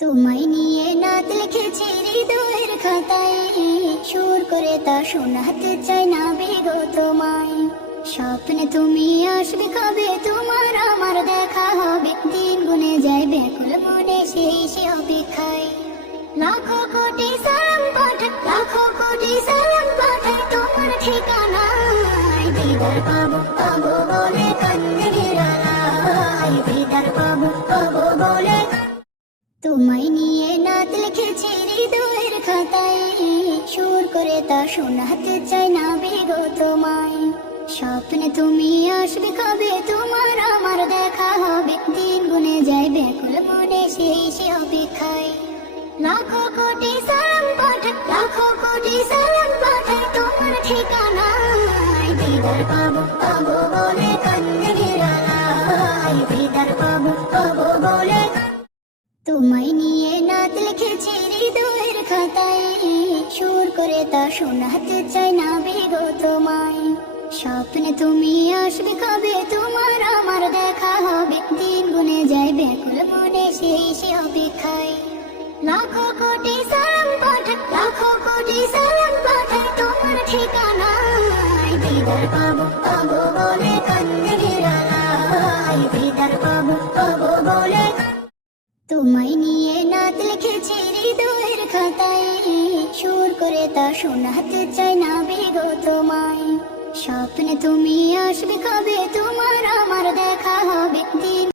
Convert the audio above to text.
তোমায় নিয়ে নাত লিখেছি হৃদয়ের খাতায়, সুর করে তা শোনাতে চাই না বেগো তোমায়। স্বপ্নে তুমি আসবে কবে, তোমার আমার দেখা হবে, দিন গুনে যায় ব্যাকুল মনে সেই সে অপেক্ষায়। লাখো কোটি সালাম পাঠাই, লাখো কোটি সালাম পাঠাই তোমার ঠিকানায়। দিদার পাবো পাবো বলে কান্দে নিরালায়, দিদার পাবো পাবো বলে। তোমায় নিয়ে নাত লিখেছি হৃদয়ের খাতায়, সুর করে তা শোনাতে চাই না বেগো তোমায়। স্বপ্নে তুমি আসবে কবে, তোমার আমার দেখা হবে, দিন গুনে যায় ব্যাকুল মনে সেই সে অপেক্ষায়। লাখো কোটি সালাম পাঠাই, লাখো কোটি সালাম পাঠাই তোমার ঠিকানায়। দিদার পাবো পাবো বলে কান্দে নিরালায়, দিদার পাবো পাবো বলে। তোমায় নিয়ে নাত লিখেছি হৃদয়ের খাতায়, সুর করে তা শোনাতে চাই না বেগো তোমায়। স্বপ্নে তুমি আসবে কবে, তোমার আমার দেখা হবে, দিন গুনে যায় ব্যাকুল মনে সেই সে অপেক্ষায়। লাখো কোটি সালাম পাঠাই, লাখো কোটি সালাম পাঠাই তোমার ঠিকানায়। দিদার পাবো পাবো বলে কান্দে নিরালায়, দিদার পাবো পাবো বলে। তোমায় নিয়ে নাত লিখেছি হৃদয়ের খাতায়, সুর করে তা শোনাতে চাই না বেগো তোমায়। স্বপ্নে তুমি আসবে কবে, তোমার আমার দেখা হবে, দিন